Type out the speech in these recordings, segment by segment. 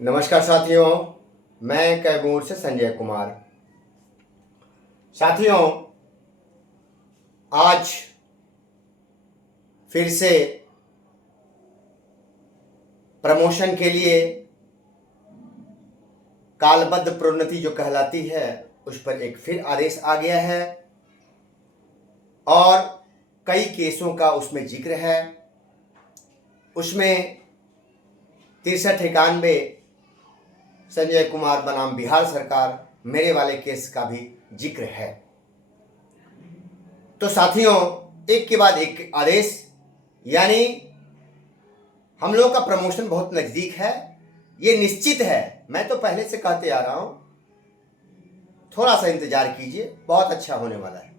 नमस्कार साथियों, मैं कैमूर से संजय कुमार। साथियों, आज फिर से प्रमोशन के लिए कालबद्ध प्रोन्नति जो कहलाती है उस पर एक फिर आदेश आ गया है और कई केसों का उसमें जिक्र है। उसमें 6391 संजय कुमार बनाम बिहार सरकार मेरे वाले केस का भी जिक्र है। तो साथियों, एक के बाद एक आदेश, यानी हम लोग का प्रमोशन बहुत नज़दीक है, ये निश्चित है। मैं तो पहले से कहते आ रहा हूं, थोड़ा सा इंतजार कीजिए, बहुत अच्छा होने वाला है।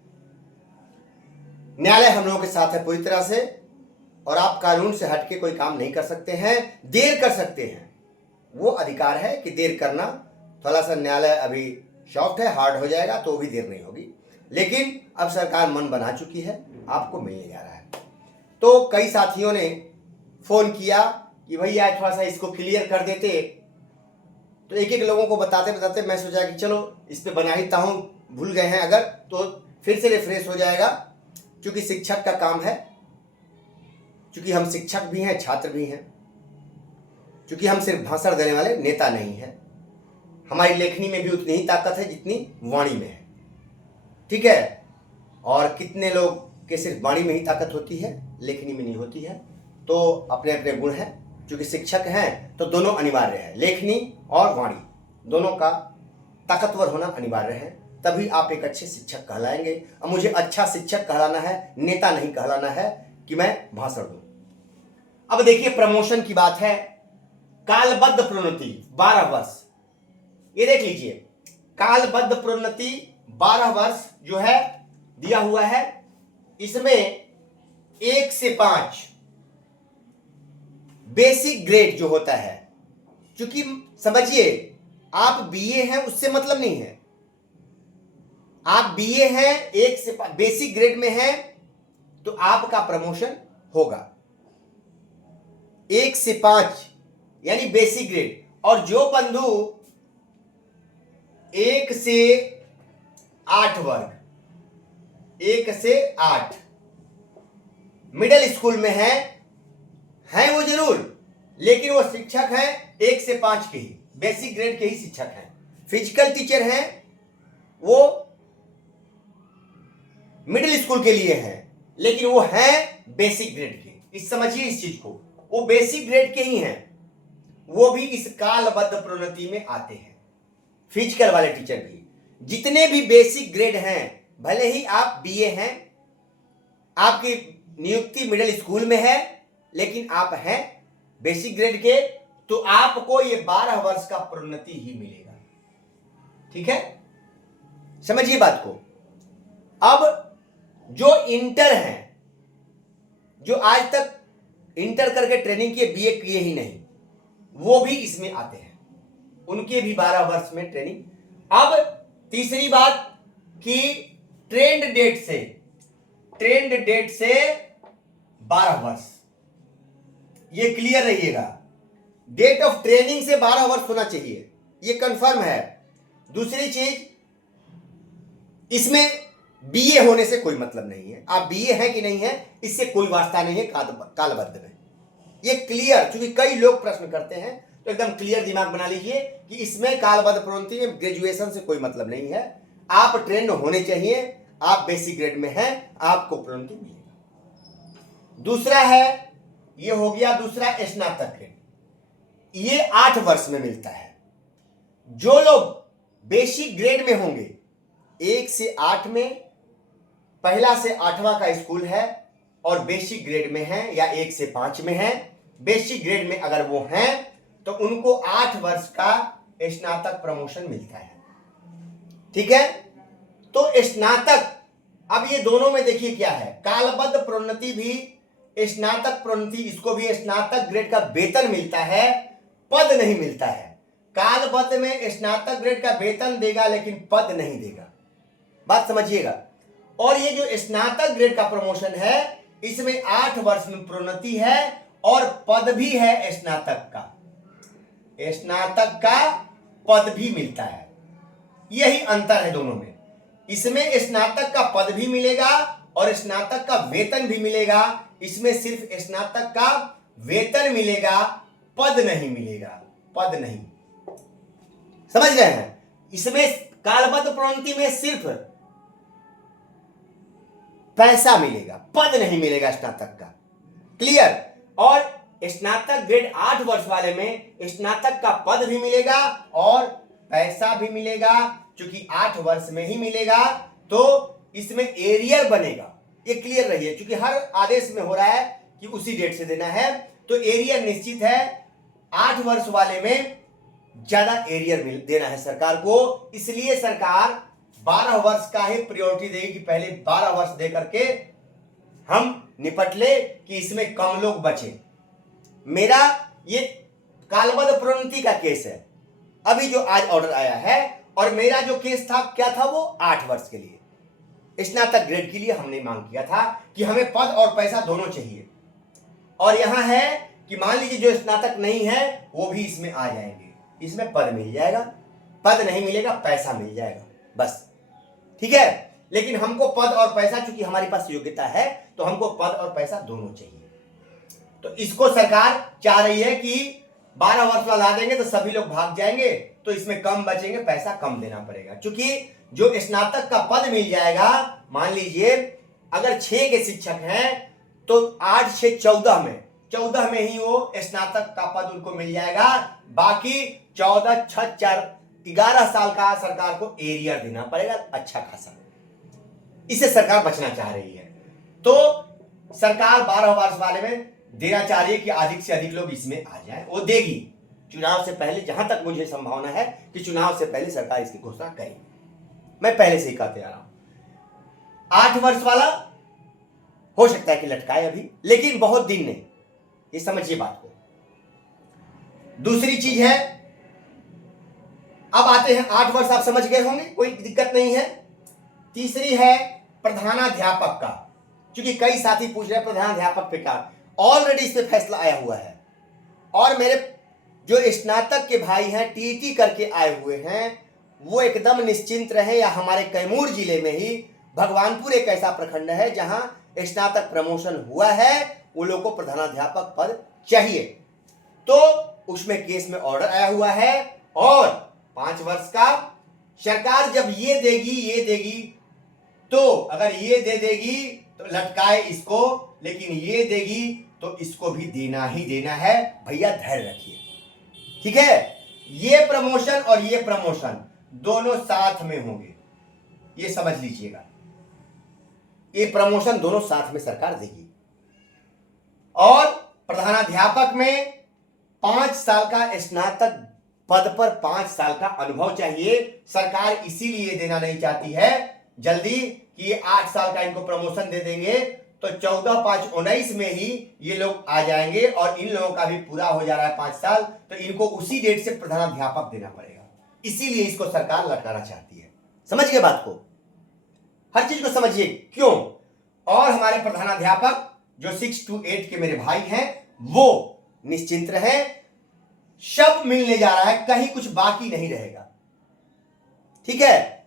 न्यायालय हम लोगों के साथ है पूरी तरह से, और आप कानून से हटके कोई काम नहीं कर सकते हैं। देर कर सकते हैं, वो अधिकार है कि देर करना। थोड़ा सा न्यायालय अभी सॉफ्ट है, हार्ड हो जाएगा तो भी देर नहीं होगी, लेकिन अब सरकार मन बना चुकी है, आपको मिलने जा रहा है। तो कई साथियों ने फ़ोन किया कि भैया थोड़ा सा इसको क्लियर कर देते, तो एक एक लोगों को बताते बताते मैं सोचा कि चलो इस पर बना ही हूँ, भूल गए हैं अगर तो फिर से रिफ्रेश हो जाएगा, क्योंकि शिक्षक का काम है, क्योंकि हम शिक्षक भी हैं, छात्र भी हैं, क्योंकि हम सिर्फ भाषण देने वाले नेता नहीं हैं। हमारी लेखनी में भी उतनी ही ताकत है जितनी वाणी में है, ठीक है। और कितने लोग के सिर्फ वाणी में ही ताकत होती है, लेखनी में नहीं होती है। तो अपने अपने गुण हैं, क्योंकि शिक्षक हैं तो दोनों अनिवार्य है, लेखनी और वाणी दोनों का ताकतवर होना अनिवार्य है, तभी आप एक अच्छे शिक्षक कहलाएंगे। और मुझे अच्छा शिक्षक कहलाना है, नेता नहीं कहलाना है कि मैं भाषण दूं। अब देखिए, प्रमोशन की बात है, कालबद्ध प्रोन्नति 12 वर्ष, ये देख लीजिए, कालबद्ध प्रोन्नति 12 वर्ष जो है दिया हुआ है। इसमें 1 से 5 बेसिक ग्रेड जो होता है, क्योंकि समझिए, आप बीए हैं उससे मतलब नहीं है, आप बीए हैं 1 से 5 बेसिक ग्रेड में हैं तो आपका प्रमोशन होगा 1 से 5 यानी बेसिक ग्रेड। और जो बंधु 1 से 8 वर्ग, 1 से 8 मिडिल स्कूल में हैं वो जरूर, लेकिन वो शिक्षक हैं 1 से 5 के ही, बेसिक ग्रेड के ही शिक्षक हैं। फिजिकल टीचर हैं वो मिडिल स्कूल के लिए हैं, लेकिन वो हैं बेसिक ग्रेड के। इस समझिए इस चीज को, वो बेसिक ग्रेड के ही हैं, वो भी इस कालबद्ध प्रोन्नति में आते हैं। फिजिकल वाले टीचर भी, जितने भी बेसिक ग्रेड हैं, भले ही आप बीए हैं, आपकी नियुक्ति मिडिल स्कूल में है, लेकिन आप हैं बेसिक ग्रेड के, तो आपको ये 12 वर्ष का प्रोन्नति ही मिलेगा। ठीक है, समझिए बात को। अब जो इंटर हैं, जो आज तक इंटर करके ट्रेनिंग किए, बीए किए ही नहीं, वो भी इसमें आते हैं, उनके भी 12 वर्ष में ट्रेनिंग। अब तीसरी बात कि ट्रेंड डेट से 12 वर्ष, ये क्लियर रहिएगा, डेट ऑफ ट्रेनिंग से 12 वर्ष होना चाहिए, ये कंफर्म है। दूसरी चीज, इसमें बीए होने से कोई मतलब नहीं है, आप बीए हैं कि नहीं है इससे कोई वास्ता नहीं है कालबद्ध में, ये क्लियर। क्योंकि कई लोग प्रश्न करते हैं, तो एकदम क्लियर दिमाग बना लीजिए कि इसमें कालबद्ध प्रोन्नति में ग्रेजुएशन से कोई मतलब नहीं है, आप ट्रेंड होने चाहिए, आप बेसिक ग्रेड में हैं, आपको प्रोन्नति मिलेगा। दूसरा है, ये हो गया दूसरा स्नातक ग्रेड, ये 8 वर्ष में मिलता है। जो लोग बेसिक ग्रेड में होंगे 1 से 8 में, पहला से 8वां का स्कूल है और बेसिक ग्रेड में है, या 1 से 5 में है, बेसिक ग्रेड में अगर वो हैं तो उनको 8 वर्ष का स्नातक प्रमोशन मिलता है। ठीक है, तो स्नातक, अब ये दोनों में देखिए क्या है, कालबद्ध प्रोन्नति भी, स्नातक प्रोन्नति, इसको भी स्नातक ग्रेड का वेतन मिलता है, पद नहीं मिलता है। कालबद्ध में स्नातक ग्रेड का वेतन देगा लेकिन पद नहीं देगा, बात समझिएगा। और ये जो स्नातक ग्रेड का प्रमोशन है, इसमें 8 वर्ष में प्रोन्नति है और पद भी है स्नातक का। स्नातक का पद भी मिलता है। यही अंतर है दोनों में। इसमें स्नातक का पद भी मिलेगा और स्नातक का वेतन भी मिलेगा। इसमें सिर्फ स्नातक का वेतन मिलेगा, पद नहीं मिलेगा, पद नहीं। समझ रहे हैं? इसमें कालबद्ध प्रोन्नति में सिर्फ पैसा मिलेगा, पद नहीं मिलेगा स्नातक का। क्लियर? और स्नातक ग्रेड 8 वर्ष वाले में स्नातक का पद भी मिलेगा और पैसा भी मिलेगा। क्योंकि 8 वर्ष में ही मिलेगा तो इसमें एरियर बनेगा। ये क्लियर रहिए, क्योंकि हर आदेश में हो रहा है कि उसी डेट से देना है, तो एरियर निश्चित है। 8 वर्ष वाले में ज्यादा एरियर देना है सरकार को, इसलिए सरकार 12 वर्ष का ही प्रायोरिटी देगी कि पहले 12 वर्ष दे करके हम निपट ले कि इसमें कम लोग बचे। मेरा ये कालबद्ध प्रोन्नति का केस है, अभी जो आज ऑर्डर आया है, और मेरा जो केस था क्या था, वो 8 वर्ष के लिए स्नातक ग्रेड के लिए हमने मांग किया था कि हमें पद और पैसा दोनों चाहिए। और यहां है कि मान लीजिए जो स्नातक नहीं है वो भी इसमें आ जाएंगे, इसमें पद मिल जाएगा, पद नहीं मिलेगा पैसा मिल जाएगा, बस। ठीक है? लेकिन हमको पद और पैसा, चूंकि हमारे पास योग्यता है तो हमको पद और पैसा दोनों चाहिए। तो इसको सरकार चाह रही है कि 12 वर्ष ला देंगे तो सभी लोग भाग जाएंगे, तो इसमें कम बचेंगे, पैसा कम देना पड़ेगा। क्योंकि जो स्नातक का पद मिल जाएगा, मान लीजिए अगर 6 के शिक्षक हैं तो 8 6 14 में ही वो स्नातक का पद उनको मिल जाएगा। बाकी 14 6 4 11 साल का सरकार को एरियर देना पड़ेगा अच्छा खासा। इससे सरकार बचना चाह रही है। तो सरकार 12 वर्ष वाले में देना चाह रही है कि अधिक से अधिक लोग इसमें आ जाए। वो देगी चुनाव से पहले, जहां तक मुझे संभावना है कि चुनाव से पहले सरकार इसकी घोषणा करेगी। मैं पहले से ही कहते आ रहा हूं 8 वर्ष वाला हो सकता है कि लटकाए अभी, लेकिन बहुत दिन नहीं। ये समझिए बात को। दूसरी चीज है, अब आते हैं 8 वर्ष, आप समझ गए होंगे, कोई दिक्कत नहीं है। तीसरी है प्रधानाध्यापक का, क्योंकि कई साथी पूछ रहे हैं प्रधानाध्यापक पे का, ऑलरेडी इस पे फैसला आया हुआ है। और मेरे जो स्नातक के भाई हैं टीईटी करके आए हुए हैं, वो एकदम निश्चिंत रहे। या हमारे कैमूर जिले में ही भगवानपुर एक ऐसा प्रखंड है जहां स्नातक प्रमोशन हुआ है, वो लोग को प्रधानाध्यापक पद चाहिए। तो उसमें केस में ऑर्डर आया हुआ है और 5 वर्ष का सरकार जब ये देगी तो अगर ये दे देगी तो लटकाए इसको, लेकिन ये देगी तो इसको भी देना ही देना है। भैया धैर्य रखिए, ठीक है? ये प्रमोशन और ये प्रमोशन दोनों साथ में होंगे, ये समझ लीजिएगा। ये प्रमोशन दोनों साथ में सरकार देगी। और प्रधानाध्यापक में 5 साल का स्नातक पद पर 5 साल का अनुभव चाहिए। सरकार इसीलिए देना नहीं चाहती है जल्दी कि ये 8 साल का इनको प्रमोशन दे देंगे तो 14 5 19 में ही ये लोग आ जाएंगे, और इन लोगों का भी पूरा हो जा रहा है 5 साल, तो इनको उसी डेट से प्रधानाध्यापक देना पड़ेगा। इसीलिए इसको सरकार लटकाना चाहती है। समझ गए बात को? हर चीज को समझिए क्यों। और हमारे प्रधानाध्यापक जो 6 to 8 के मेरे भाई हैं वो निश्चिंत रहे, सब मिलने जा रहा है, कहीं कुछ बाकी नहीं रहेगा। ठीक है?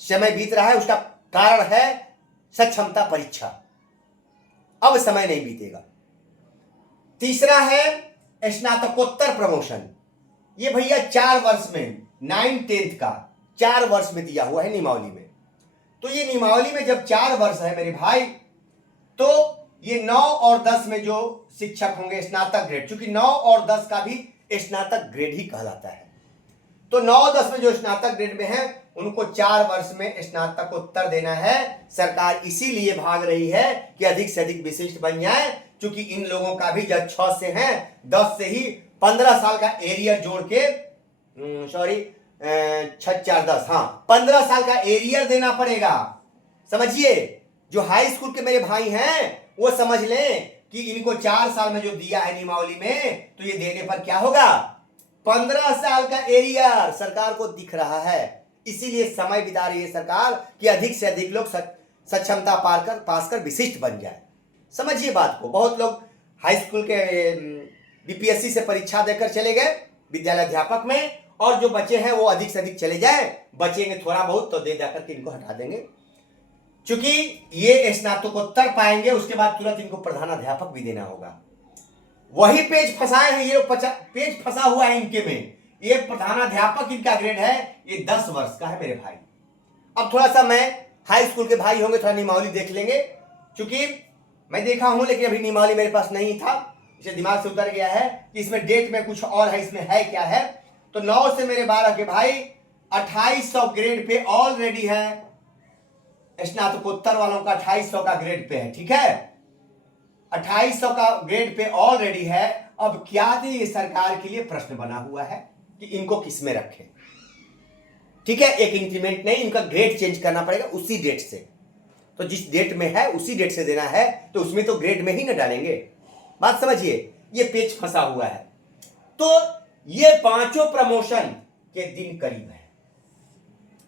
समय बीत रहा है, उसका कारण है सक्षमता परीक्षा। अब समय नहीं बीतेगा। तीसरा है स्नातकोत्तर प्रमोशन। ये भैया 4 वर्ष में 9 10th का 4 वर्ष में दिया हुआ है नियमावली में। तो ये नियमावली में जब 4 वर्ष है मेरे भाई, तो ये 9 और 10 में जो शिक्षक होंगे स्नातक ग्रेड, क्योंकि 9 और 10 का भी स्नातक ग्रेड ही कहलाता है, तो 9 10 में जो स्नातक ग्रेड में है उनको 4 वर्ष में स्नातकोत्तर देना है। सरकार इसीलिए भाग रही है कि अधिक से अधिक विशिष्ट बन जाए, क्योंकि इन लोगों का भी जब 6 से हैं 10 से ही 15 साल का एरियर जोड़ के 6 4 10 15 साल का एरियर देना पड़ेगा। समझिए, जो हाई स्कूल के मेरे भाई हैं वो समझ लें कि इनको 4 साल में जो दिया है नियमावली में, तो ये देने पर क्या होगा, 15 साल का एरियर सरकार को दिख रहा है। इसीलिए समय बिता रही है सरकार कि अधिक से अधिक लोग सक्षमता पास कर विशिष्ट बन जाए। समझिए बात को। बहुत लोग हाई स्कूल के बीपीएससी से परीक्षा देकर चले गए, विद्यालय अध्यापक में, और जो बच्चे हैं वो अधिक से अधिक चले जाएं, बचेंगे थोड़ा बहुत तो दे जाकर के इनको हटा देंगे। क्योंकि ये स्नातकोत्तर पाएंगे, उसके बाद तुरंत इनको प्रधानाध्यापक भी देना होगा। वही पेज फंसाए हैं ये, पेज फंसा हुआ है इनके में। ये प्रधानाध्यापक इनका ग्रेड है, ये 10 वर्ष का है मेरे भाई। अब थोड़ा सा मैं, हाई स्कूल के भाई होंगे थोड़ा नियमावली देख लेंगे, क्योंकि मैं देखा हूं लेकिन अभी नियमावली मेरे पास नहीं था, इसे दिमाग से उतर गया है कि इसमें डेट में कुछ और है, इसमें है क्या है। तो 9 से मेरे 12 के भाई 2800 ग्रेड पे ऑलरेडी है, स्नातकोत्तर वालों का 2800 का ग्रेड पे है, ठीक है, 2800 का ग्रेड पे ऑलरेडी है। अब क्या थे, ये सरकार के लिए प्रश्न बना हुआ है कि इनको किस में रखें, ठीक है। एक इंक्रीमेंट नहीं, इनका ग्रेड चेंज करना पड़ेगा उसी डेट से। तो जिस डेट में है उसी डेट से देना है, तो उसमें तो ग्रेड में ही ना डालेंगे। बात समझिए, ये पेज फंसा हुआ है। तो ये 5 प्रमोशन के दिन करीब है,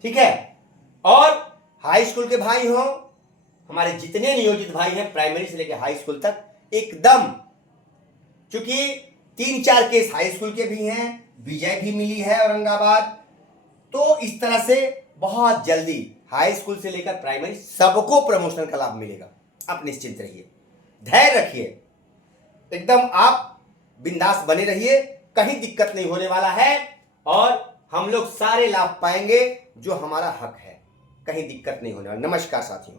ठीक है। और हाई स्कूल के भाई हो, हमारे जितने नियोजित भाई हैं प्राइमरी से लेकर हाई स्कूल तक, एकदम, क्योंकि 3-4 केस हाई स्कूल के भी हैं, विजय भी मिली है औरंगाबाद, तो इस तरह से बहुत जल्दी हाई स्कूल से लेकर प्राइमरी सबको प्रमोशन का लाभ मिलेगा। आप निश्चिंत रहिए, धैर्य रखिए, एकदम आप बिंदास बने रहिए, कहीं दिक्कत नहीं होने वाला है, और हम लोग सारे लाभ पाएंगे जो हमारा हक है, कहीं दिक्कत नहीं होने वाला। नमस्कार साथियों।